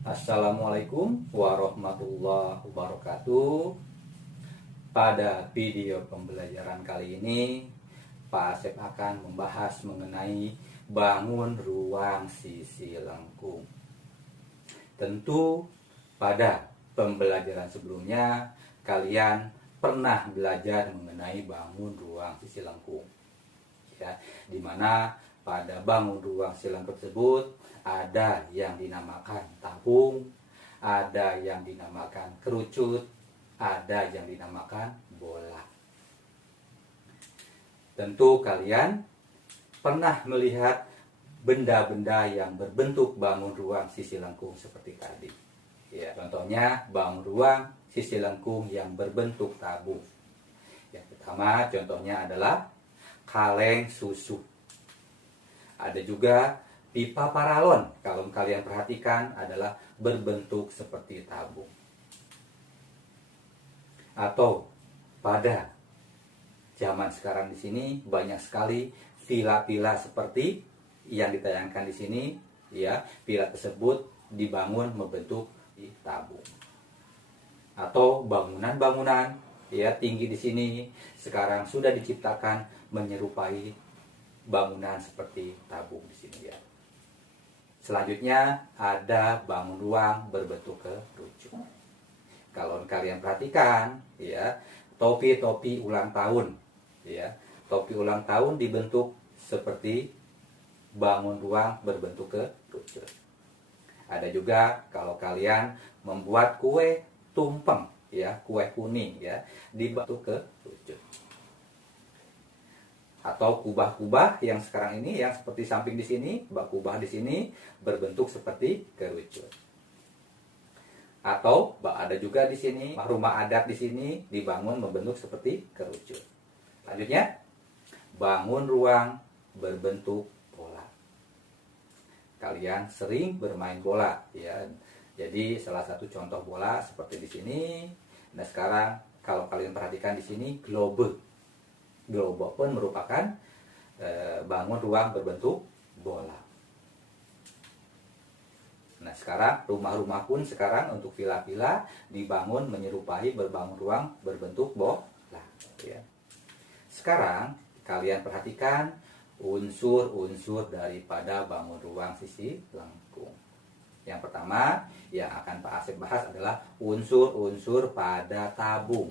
Assalamualaikum warahmatullahi wabarakatuh. Pada video pembelajaran kali ini, Pak Asep akan membahas mengenai bangun ruang sisi lengkung. Tentu pada pembelajaran sebelumnya kalian pernah belajar mengenai bangun ruang sisi lengkung, ya, dimana pada bangun ruang sisi lengkung tersebut ada yang dinamakan tabung, ada yang dinamakan kerucut, ada yang dinamakan bola. Tentu kalian pernah melihat benda-benda yang berbentuk bangun ruang sisi lengkung seperti tadi. Ya, contohnya bangun ruang sisi lengkung yang berbentuk tabung. Yang pertama contohnya adalah kaleng susu. Ada juga pipa paralon, kalau kalian perhatikan adalah berbentuk seperti tabung. Atau pada zaman sekarang di sini banyak sekali villa-villa seperti yang ditayangkan di sini, ya. Villa tersebut dibangun membentuk tabung. Atau bangunan-bangunan ya tinggi di sini sekarang sudah diciptakan menyerupai bangunan seperti tabung di sini, ya. Selanjutnya ada bangun ruang berbentuk kerucut. Kalau kalian perhatikan, ya, topi-topi ulang tahun, ya, topi ulang tahun dibentuk seperti bangun ruang berbentuk kerucut. Ada juga kalau kalian membuat kue tumpeng, ya, kue kuning, ya, dibentuk kerucut. Atau kubah-kubah yang sekarang ini yang seperti samping di sini, bak kubah di sini berbentuk seperti kerucut. Atau ada juga di sini rumah adat di sini dibangun membentuk seperti kerucut. Selanjutnya bangun ruang berbentuk bola. Kalian sering bermain bola, ya. Jadi salah satu contoh bola seperti di sini. Nah, sekarang kalau kalian perhatikan di sini globe. Globe pun merupakan bangun ruang berbentuk bola. Nah, sekarang rumah-rumah pun sekarang untuk villa-villa dibangun menyerupai berbangun ruang berbentuk bola, ya. Sekarang kalian perhatikan unsur-unsur daripada bangun ruang sisi lengkung. Yang pertama yang akan Pak Asep bahas adalah unsur-unsur pada tabung.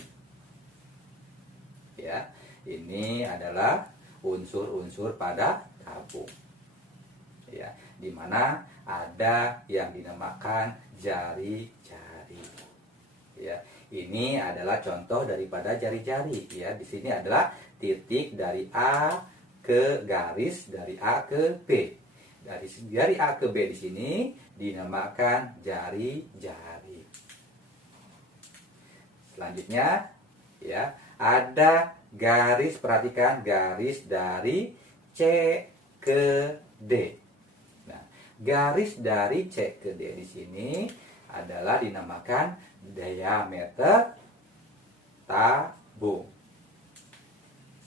Ya. Ini adalah unsur-unsur pada tabung, ya, dimana ada yang dinamakan jari-jari, ya. Ini adalah contoh daripada jari-jari, ya. Di sini adalah titik dari A ke garis dari A ke B. Dari A ke B di sini dinamakan jari-jari. Selanjutnya, ya, ada garis, perhatikan garis dari C ke D. Nah, garis dari C ke D di sini adalah dinamakan diameter tabung.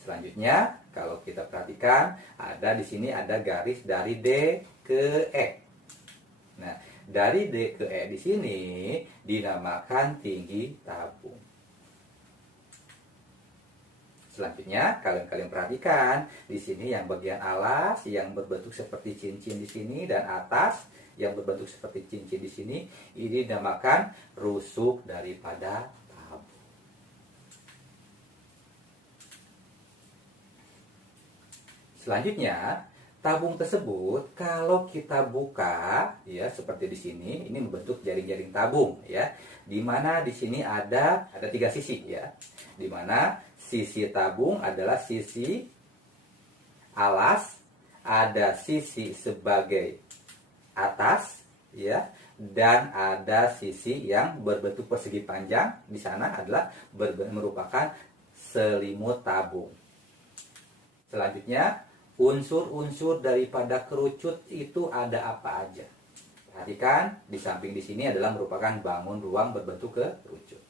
Selanjutnya, kalau kita perhatikan ada di sini ada garis dari D ke E. Nah, dari D ke E di sini dinamakan tinggi tabung. Selanjutnya, kalian perhatikan di sini yang bagian alas yang berbentuk seperti cincin di sini dan atas yang berbentuk seperti cincin di sini, ini dinamakan rusuk daripada tabung. Selanjutnya, tabung tersebut kalau kita buka, ya, seperti di sini, ini membentuk jaring-jaring tabung, ya. Di mana di sini ada 3 sisi, ya. Di mana sisi tabung adalah sisi alas, ada sisi sebagai atas, ya, dan ada sisi yang berbentuk persegi panjang. Di sana adalah merupakan selimut tabung. Selanjutnya, unsur-unsur daripada kerucut itu ada apa aja? Perhatikan di samping di sini adalah merupakan bangun ruang berbentuk kerucut,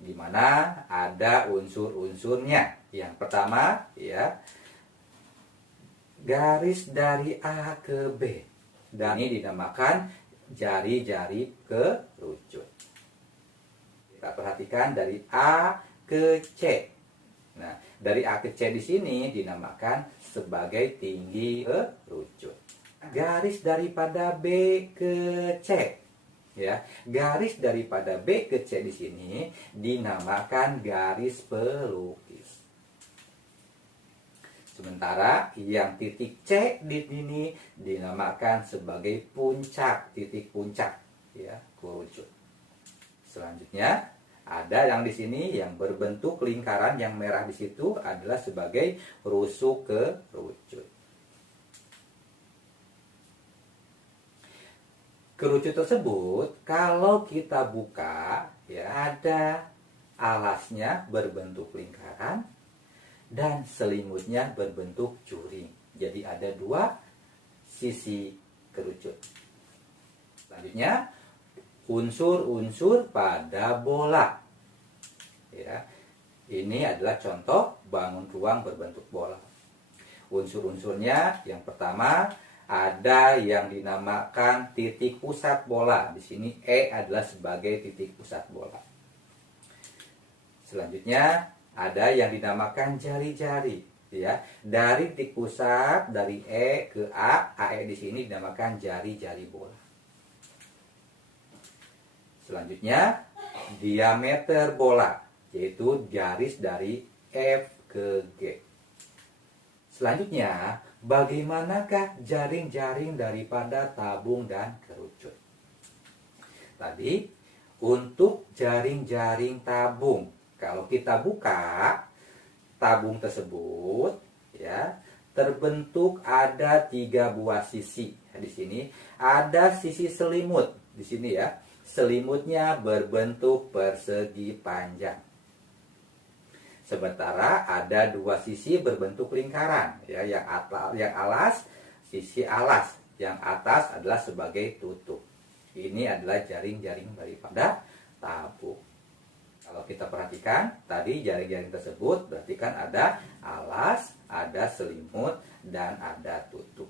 di mana ada unsur-unsurnya. Yang pertama, ya, garis dari A ke B. Dan ini dinamakan jari-jari kerucut. Kita perhatikan dari A ke C. Nah, dari A ke C di sini dinamakan sebagai tinggi kerucut. Garis daripada B ke C, ya, garis daripada B ke C di sini dinamakan garis pelukis. Sementara yang titik C di sini dinamakan sebagai puncak, titik puncak, ya, kerucut. Selanjutnya ada yang di sini yang berbentuk lingkaran, yang merah di situ adalah sebagai rusuk kerucut. Kerucut tersebut kalau kita buka, ya, ada alasnya berbentuk lingkaran dan selimutnya berbentuk juring. Jadi ada dua sisi kerucut. Selanjutnya unsur-unsur pada bola. Ya, ini adalah contoh bangun ruang berbentuk bola. Unsur-unsurnya yang pertama ada yang dinamakan titik pusat bola. Di sini E adalah sebagai titik pusat bola. Selanjutnya ada yang dinamakan jari-jari, ya. Dari titik pusat dari E ke A, AE di sini dinamakan jari-jari bola. Selanjutnya diameter bola, yaitu garis dari F ke G. Selanjutnya, bagaimanakah jaring-jaring daripada tabung dan kerucut? Tadi untuk jaring-jaring tabung, kalau kita buka tabung tersebut, ya, terbentuk ada 3 buah sisi. Di sini ada sisi selimut di sini, ya. Selimutnya berbentuk persegi panjang. Sementara ada 2 sisi berbentuk lingkaran, ya, yang alas, sisi alas, yang atas adalah sebagai tutup. Ini adalah jaring-jaring daripada tabung. Kalau kita perhatikan tadi jaring-jaring tersebut berarti kan ada alas, ada selimut, dan ada tutup.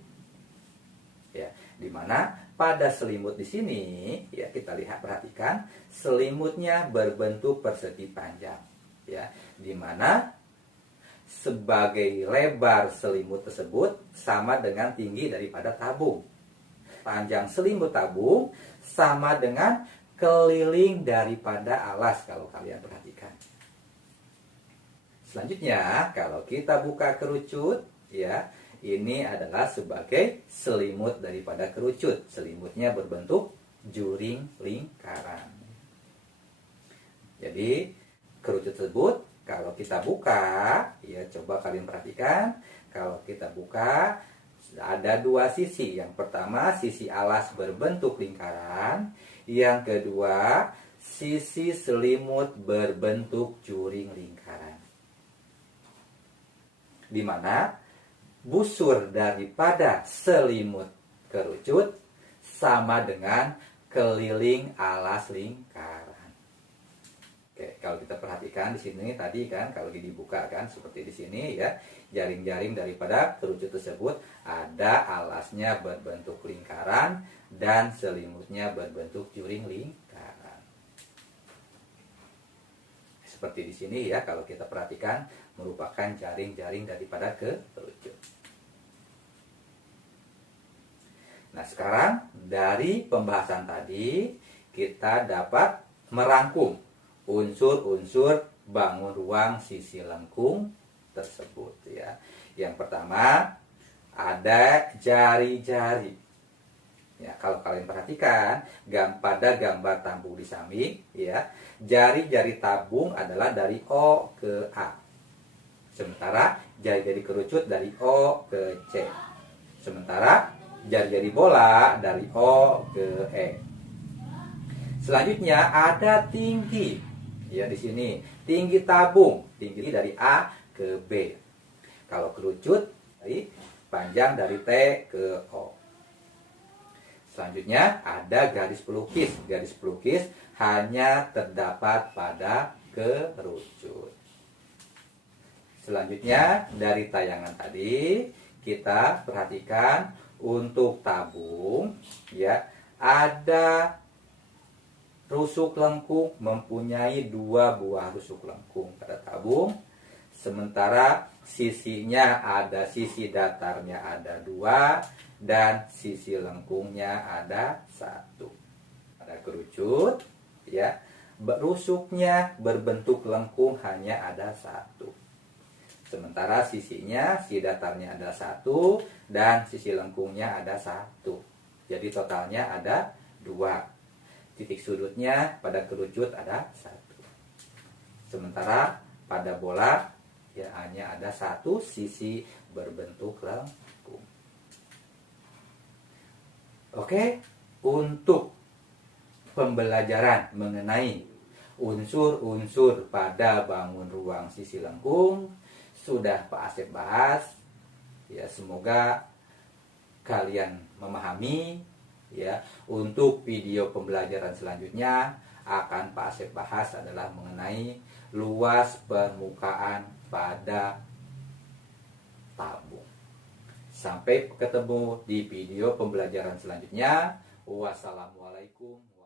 Ya, dimana pada selimut di sini, ya, kita lihat, perhatikan selimutnya berbentuk persegi panjang, ya, dimana sebagai lebar selimut tersebut sama dengan tinggi daripada tabung. Panjang selimut tabung sama dengan keliling daripada alas, kalau kalian perhatikan. Selanjutnya kalau kita buka kerucut, ya, ini adalah sebagai selimut daripada kerucut. Selimutnya berbentuk juring lingkaran. Jadi kerucut tersebut kalau kita buka, ya, coba kalian perhatikan, kalau kita buka ada 2 sisi. Yang pertama sisi alas berbentuk lingkaran, yang kedua sisi selimut berbentuk juring lingkaran. Di mana busur daripada selimut kerucut sama dengan keliling alas lingkaran. Oke, kalau kita perhatikan di sini tadi kan, kalau dibuka kan seperti di sini, ya, jaring-jaring daripada kerucut tersebut ada alasnya berbentuk lingkaran dan selimutnya berbentuk juring lingkaran. Seperti di sini, ya, kalau kita perhatikan merupakan jaring-jaring daripada kerucut. Nah, sekarang dari pembahasan tadi kita dapat merangkum unsur-unsur bangun ruang sisi lengkung tersebut, ya. Yang pertama ada jari-jari. Ya, kalau kalian perhatikan pada gambar tabung di samping, ya, jari-jari tabung adalah dari O ke A. Sementara jari-jari kerucut dari O ke C. Sementara jari-jari bola dari O ke E. Selanjutnya ada tinggi. Ya, di sini tinggi tabung, tinggi dari A ke B. Kalau kerucut dari panjang dari T ke O. Selanjutnya ada garis pelukis. Garis pelukis hanya terdapat pada kerucut. Selanjutnya dari tayangan tadi kita perhatikan untuk tabung, ya, ada rusuk lengkung mempunyai 2 buah rusuk lengkung pada tabung. Sementara sisinya ada, sisi datarnya ada 2 dan sisi lengkungnya ada 1. Pada kerucut ya, rusuknya berbentuk lengkung hanya ada 1. Sementara sisinya, si datarnya ada 1 dan sisi lengkungnya ada 1. Jadi totalnya ada 2. Titik sudutnya pada kerucut ada 1. Sementara pada bola ya hanya ada 1 sisi berbentuk lengkung. Oke, untuk pembelajaran mengenai unsur-unsur pada bangun ruang sisi lengkung sudah Pak Asep bahas. Ya, semoga kalian memahami. Ya, untuk video pembelajaran selanjutnya akan Pak Asep bahas adalah mengenai luas permukaan pada tabung. Sampai ketemu di video pembelajaran selanjutnya. Wassalamualaikum.